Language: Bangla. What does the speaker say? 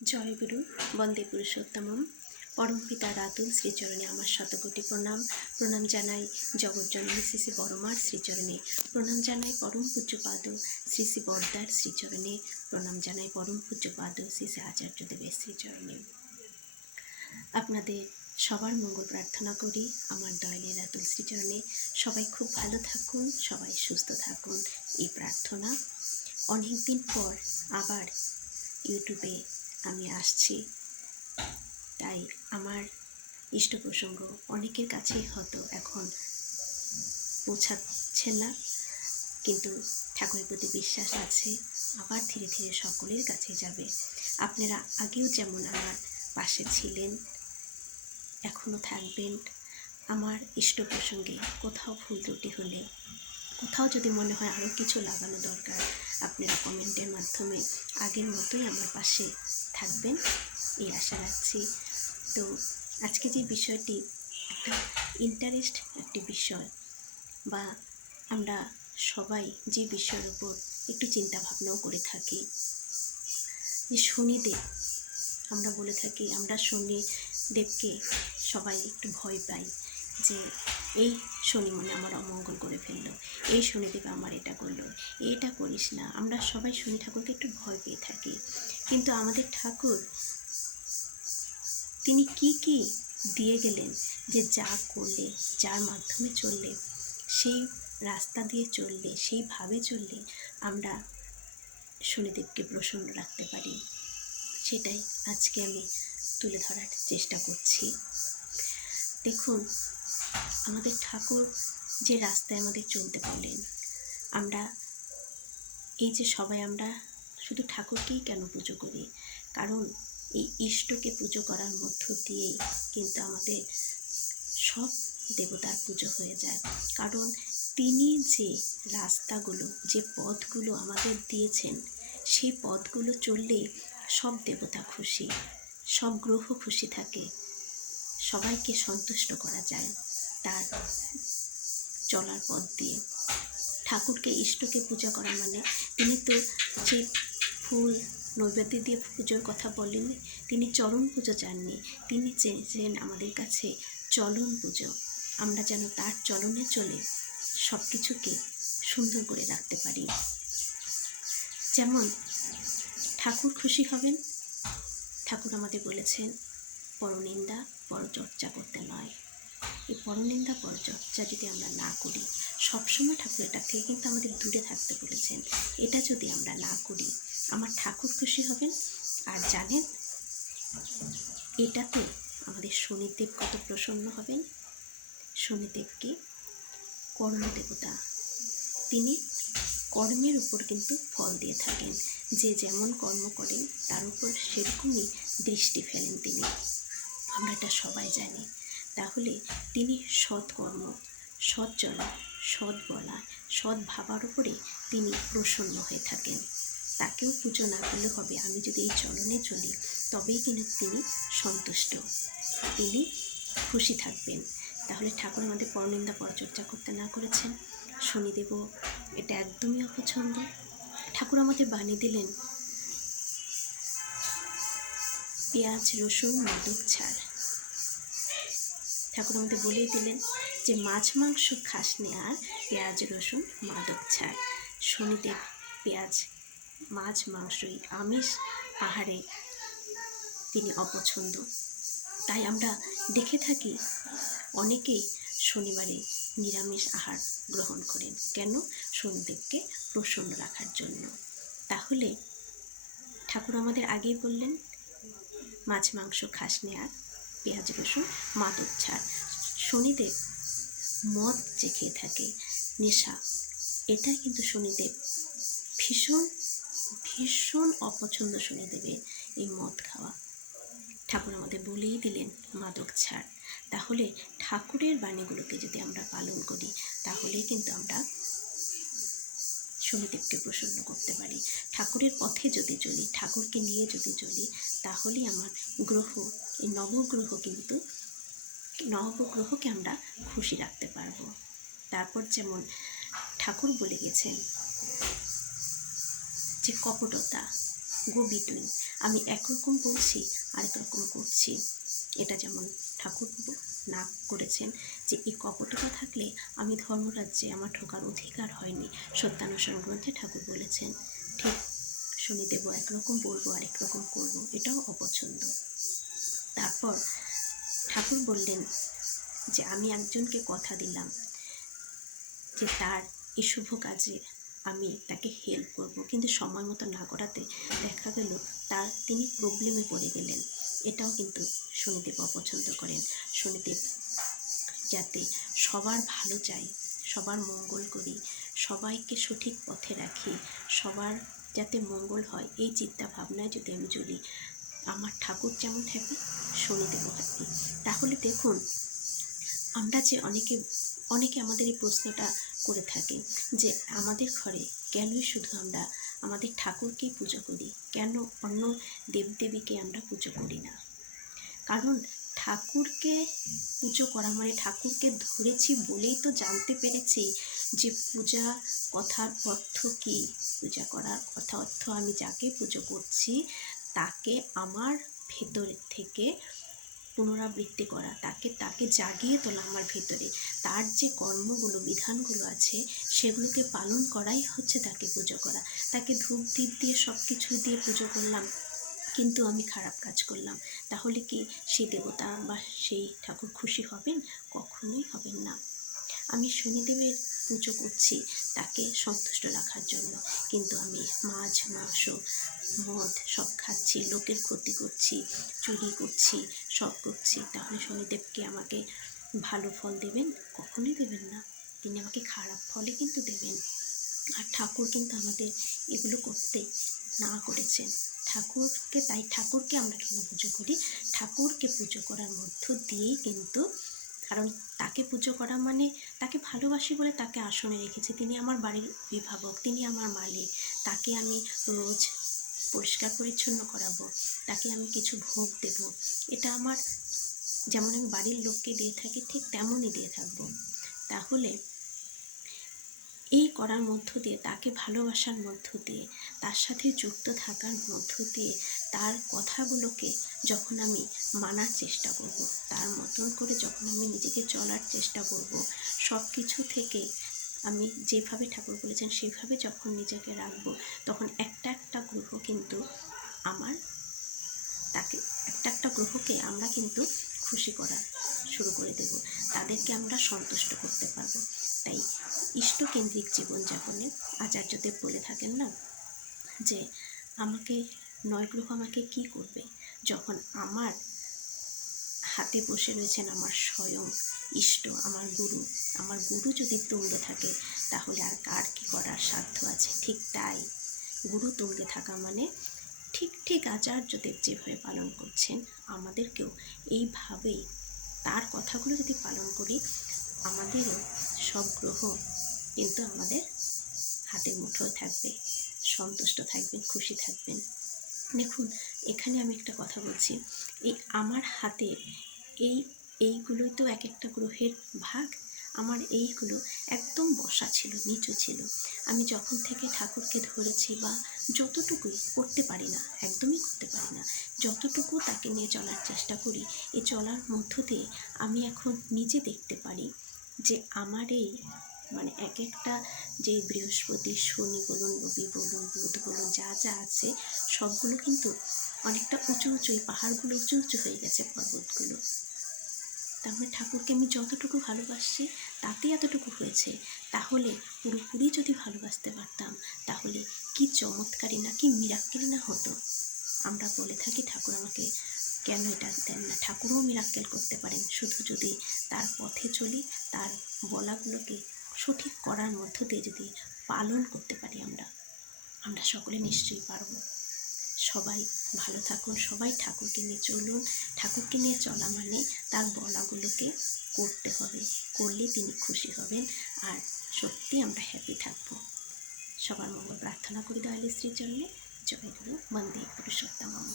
জয় গুরু বন্দে পুরুষোত্তমম। পরম পিতা রাতুল শ্রীচরণে আমার শতকোটি প্রণাম। প্রণাম জানাই জগজ্জননী শ্রী শ্রী বড়মার শ্রীচরণে। প্রণাম জানাই পরম পূজ্যপাদ শ্রী শ্রী বড়দার শ্রীচরণে। প্রণাম জানাই পরম পূজ্যপাদ শ্রী শ্রী আচার্যদেবের শ্রীচরণে। আপনাদের সবার মঙ্গল প্রার্থনা করি আমার দয়ালের রাতুল শ্রীচরণে। সবাই খুব ভালো থাকুন, সবাই সুস্থ থাকুন, এই প্রার্থনা। অনেক দিন পর আবার ইউটিউবে আমি আসছি, তাই আমার ইষ্ট প্রসঙ্গ অনেকের কাছেই হয়তো এখন পৌঁছাচ্ছে না, কিন্তু ঠাকুরের প্রতি বিশ্বাস আছে আবার ধীরে ধীরে সকলের কাছে যাবে। আপনারা আগেও যেমন আমার পাশে ছিলেন, এখনও থাকবেন। আমার ইষ্ট প্রসঙ্গে কোথাও ভুল ত্রুটি হলে, কোথাও যদি মনে হয় আরও কিছু লাগানো দরকার, আপনারা কমেন্টের মাধ্যমে আগের মতোই আমার পাশে থাকবেন, এই আশা রাখছি। তো আজকে যে বিষয়টি একটা ইন্টারেস্ট একটি বিষয়, বা আমরা সবাই যে বিষয়ের উপর একটু চিন্তা ভাবনাও করে থাকি, যে শনিদেব। আমরা বলে থাকি আমরা শনিদেবকে সবাই একটু ভয় পাই, যে এই শনি মনে আমার অমঙ্গল করে ফেললো, এই শনিদেব আমার এটা করলো, এটা করিস না। আমরা সবাই শনি ঠাকুরকে একটু ভয় পেয়ে থাকি, কিন্তু আমাদের ঠাকুর তিনি কি কি দিয়ে গেলেন, যে যা করলে, যার মাধ্যমে চললে, সেই রাস্তা দিয়ে চললে, সেইভাবে চললে আমরা শনিদেবকে প্রসন্ন রাখতে পারি, সেটাই আজকে আমি তুলে ধরার চেষ্টা করছি। দেখুন, আমাদের ঠাকুর যে রাস্তায় আমাদের চলতে বললেন, আমরা এই যে সবাই আমরা শুধু ঠাকুরকেই কেন পুজো করি, কারণ এই ইষ্টকে পুজো করার মধ্য দিয়েই কিন্তু আমাদের সব দেবতার পুজো হয়ে যায়। কারণ তিনি যে রাস্তাগুলো, যে পথগুলো আমাদের দিয়েছেন, সেই পথগুলো চললেই সব দেবতা খুশি, সব গ্রহ খুশি থাকে, সবাইকে সন্তুষ্ট করা যায় তার চলার পথ দিয়ে। ঠাকুরকে ইষ্টকে পূজা করা মানে তিনি তো যে ফুল নৈবেদ্য দিয়ে পুজোর কথা বলেননি, তিনি চরণ পুজো চাননি, তিনি চেয়েছেন আমাদের কাছে চলন পুজো। আমরা যেন তার চলনে চলে সব কিছুকে সুন্দর করে রাখতে পারি। যেমন ঠাকুর খুশি হবেন, ঠাকুর আমাদের বলেছেন পরনিন্দা পরচর্চা করতে নয়। এই পরনিন্দা পরচর্চা যদি আমরা না করি, সবসময় ঠাকুর এটা থেকে কিন্তু আমাদের দূরে থাকতে বলেছেন, এটা যদি আমরা না করি আমার ঠাকুর খুশি হবেন। আর জানেন এটাতে আমাদের শনিদেব কত প্রসন্ন হবেন। শনিদেবকে কর্মদেবতা, তিনি কর্মের উপর কিন্তু ফল দিয়ে থাকেন, যে যেমন কর্ম করেন তার উপর সেরকমই দৃষ্টি ফেলেন তিনি, আমরা এটা সবাই জানি। তাহলে তিনি সৎকর্ম, সৎ চলা, সৎ বলা, সৎ ভাবার উপরে তিনি প্রসন্ন হয়ে থাকেন। তাকেও পুজো না করলে হবে, আমি যদি এই চলনে চলি তবেই কিন্তু তিনি সন্তুষ্ট, তিনি খুশি থাকবেন। তাহলে ঠাকুর আমাদের পরনিন্দা পরচর্চা করতে না করেছেন, শনিদেবও এটা একদমই অপছন্দ। ঠাকুর আমাদের বানিয়ে দিলেন পেঁয়াজ রসুন মাদক ছাড়। ঠাকুর আমাদের বলেই দিলেন যে মাছ মাংস খাস নে আর পেঁয়াজ রসুন মাদক ছাড়। শনিদেব পেঁয়াজ, মাছ, মাংসই আমিষ আহারে তিনি অপছন্দ। তাই আমরা দেখে থাকি অনেকেই শনিবারে নিরামিষ আহার গ্রহণ করেন, কেন? শনিদেবকে প্রসন্ন রাখার জন্য। তাহলে ঠাকুর আমাদের আগেই বললেন মাছ মাংস খাস নে আর পেঁয়াজ রসুন মাদক ছাড়। শনিদেব মদ যে খেয়ে থাকে, নেশা, এটাই কিন্তু শনিদেব ভীষণ ভীষণ অপছন্দ। শনিদেবের এই মদ খাওয়া, ঠাকুর আমাদের বলেই দিলেন মাদক ছাড়। তাহলে ঠাকুরের বাণীগুলোকে যদি আমরা পালন করি, তাহলেই কিন্তু আমরা শনিদেবকে প্রসন্ন করতে পারি। ঠাকুরের পথে যদি চলি, ঠাকুরকে নিয়ে যদি চলি, তাহলেই আমার গ্রহ, এই নবগ্রহকে আমরা খুশি রাখতে পারবো। তারপর যেমন ঠাকুর বলে গেছেন যে কপটতা, গো বিটুইন। আমি একরকম বলছি আরেক রকম করছি। এটা যেমন ঠাকুর না করেছেন যে এই কপটতা থাকলে আমি ধর্মরাজ্যে আমার ঢোকার অধিকার হয়নি, সত্যানুসরণ গ্রন্থে ঠাকুর বলেছেন। ঠিক শনিদেব একরকম বলবো আরেক রকম করবো, এটাও অপছন্দ। তারপর ঠাকুর বললেন যে আমি একজনকে কথা দিলাম যে তার এই শুভ কাজে আমি তাকে হেল্প করব, কিন্তু সময় মতো না করাতে দেখা গেল তিনি প্রবলেমে পড়ে গেলেন। এটাও কিন্তু শনিদেব অপছন্দ করেন। শনিদেব যাতে সবার ভালো চাই, সবার মঙ্গল করি, সবাইকে সঠিক পথে রাখি, সবার যাতে মঙ্গল হয়, এই চিন্তা ভাবনায় যদি আমি চলি, আমার ঠাকুর যেমন হ্যাপি, শনিদেবও হ্যাপি। তাহলে দেখুন, আমরা যে অনেকে আমাদের এই প্রশ্নটা করে থাকে যে আমাদের ঘরে কেনই শুধু আমরা আমাদের ঠাকুরকেই পুজো করি, কেন অন্য দেবদেবীকে আমরা পুজো করি না? কারণ ঠাকুরকে পুজো করা মানে ঠাকুরকে ধরেছি বলেই তো জানতে পেরেছি যে পূজা কথার অর্থ কী। পূজা করার অর্থ আমি যাকে পুজো করছি তাকে আমার ভেতর থেকে পুনরাবৃত্তি করা, তাকে জাগিয়ে তোলা আমার ভিতরে। তার যে কর্মগুলো বিধানগুলো আছে সেগুলোকে পালন করাই হচ্ছে তাকে পুজো করা। তাকে ধূপ দ্বীপ দিয়ে সব কিছু দিয়ে পুজো করলাম, কিন্তু আমি খারাপ কাজ করলাম, তাহলে কি সেই দেবতা বা সেই ঠাকুর খুশি হবেন? কখনোই হবেন না। আমি শনিদেবের পুজো করছি তাকে সন্তুষ্ট রাখার জন্য, কিন্তু আমি মাছ মাংস মদ সব খাচ্ছি, লোকের ক্ষতি করছি, চুরি করছি, সব করছি, তাহলে শনিদেবকে আমাকে ভালো ফল দেবেন? কখনোই দেবেন না। তিনি আমাকে খারাপ ফলই কিন্তু দেবেন। আর ঠাকুর কিন্তু আমাদের এগুলো করতে না করেছেন। ঠাকুরকে আমরা কেন পুজো করি? ঠাকুরকে পুজো করার মধ্য দিয়েই কিন্তু, কারণ তাকে পুজো করা মানে তাকে ভালোবাসি বলে তাকে আসনে রেখেছি। তিনি আমার বাড়ির অভিভাবক, তিনি আমার মালিক। তাকে আমি রোজ পরিষ্কার পরিচ্ছন্ন করাবো, তাকে আমি কিছু ভোগ দেব। এটা আমার, যেমন আমি বাড়ির লোককে দিয়ে থাকি ঠিক তেমনই দিয়ে থাকবো। তাহলে এই করার মধ্য দিয়ে, তাকে ভালোবাসার মধ্য দিয়ে, তার সাথে যুক্ত থাকার মধ্য দিয়ে, তার কথাগুলোকে যখন আমি মানার চেষ্টা করব, তার মতন করে যখন আমি নিজেকে চলার চেষ্টা করব, সব কিছু থেকে আমি যেভাবে ঠাকুর বলেছেন সেভাবে যখন নিজেকে রাখবো, তখন একটা একটা গ্রহ কিন্তু আমার একটা গ্রহকে আমরা কিন্তু খুশি করা শুরু করে দেব, তাদেরকে আমরা সন্তুষ্ট করতে পারবো। তাই ইষ্টকেন্দ্রিক জীবনযাপনে আচার্যদেব বলে থাকেন না যে আমাকে 9 গ্রহ আমাকে কি করবে, যখন আমার হাতে বসে রয়েছেন আমার স্বয়ং ইষ্ট, আমার গুরু যদি তুঙ্গে থাকে তাহলে আর কার কি করার সাধ্য আছে? ঠিক তাই, গুরু তুঙ্গে থাকা মানে ঠিক আচার্যদেব যেভাবে পালন করছেন আমাদেরকেও এইভাবেই তার কথাগুলো যদি পালন করি, আমাদেরও সব গ্রহ কিন্তু আমাদের হাতে মুঠোয় থাকবে, সন্তুষ্ট থাকবেন, খুশি থাকবেন। দেখুন, এখানে আমি একটা কথা বলছি, এই আমার হাতে এইগুলোই তো এক একটা গ্রহের ভাগ। আমার এইগুলো একদম বসা ছিল, নিচু ছিল। আমি যখন থেকে ঠাকুরকে ধরেছি বা যতটুকুই করতে পারি না, একদমই করতে পারি না, যতটুকু তাকে নিয়ে চলার চেষ্টা করি, এই চলার মধ্য দিয়ে আমি এখন নিজে দেখতে পারি যে আমার এই মানে এক একটা যে বৃহস্পতি, শনি বলুন, রবি বলুন, বুধ বলুন, যা যা আছে সবগুলো কিন্তু অনেকটা উঁচু উঁচু, এই পাহাড়গুলো উঁচু উঁচু হয়ে গেছে, পর্বতগুলো। তার মানে ঠাকুরকে আমি যতটুকু ভালোবাসছি তাতেই এতটুকু হয়েছে। তাহলে পুরোপুরি যদি ভালোবাসতে পারতাম তাহলে কি চমৎকারী না, কি মিরাক্কেল না হতো। আমরা বলে থাকি ঠাকুর আমাকে কেন এটা দেন না, ঠাকুরও মিরাক্কেল করতে পারেন, শুধু যদি তার পথে চলি, তার বলাগুলোকে সঠিক করার মধ্য দিয়ে যদি পালন করতে পারি আমরা সকলে নিশ্চয়ই পারব। সবাই ভালো থাকুন, সবাই ঠাকুরকে নিয়ে চলুন। ঠাকুরকে নিয়ে চলা মানে তার বলাগুলোকে করতে হবে, করলেই তিনি খুশি হবেন, আর সত্যি আমরা হ্যাপি থাকবো। সবার মঙ্গল প্রার্থনা করি দয়ালু শ্রীচরণে। জয় গুরু, বন্দে পুরুষোত্তমম।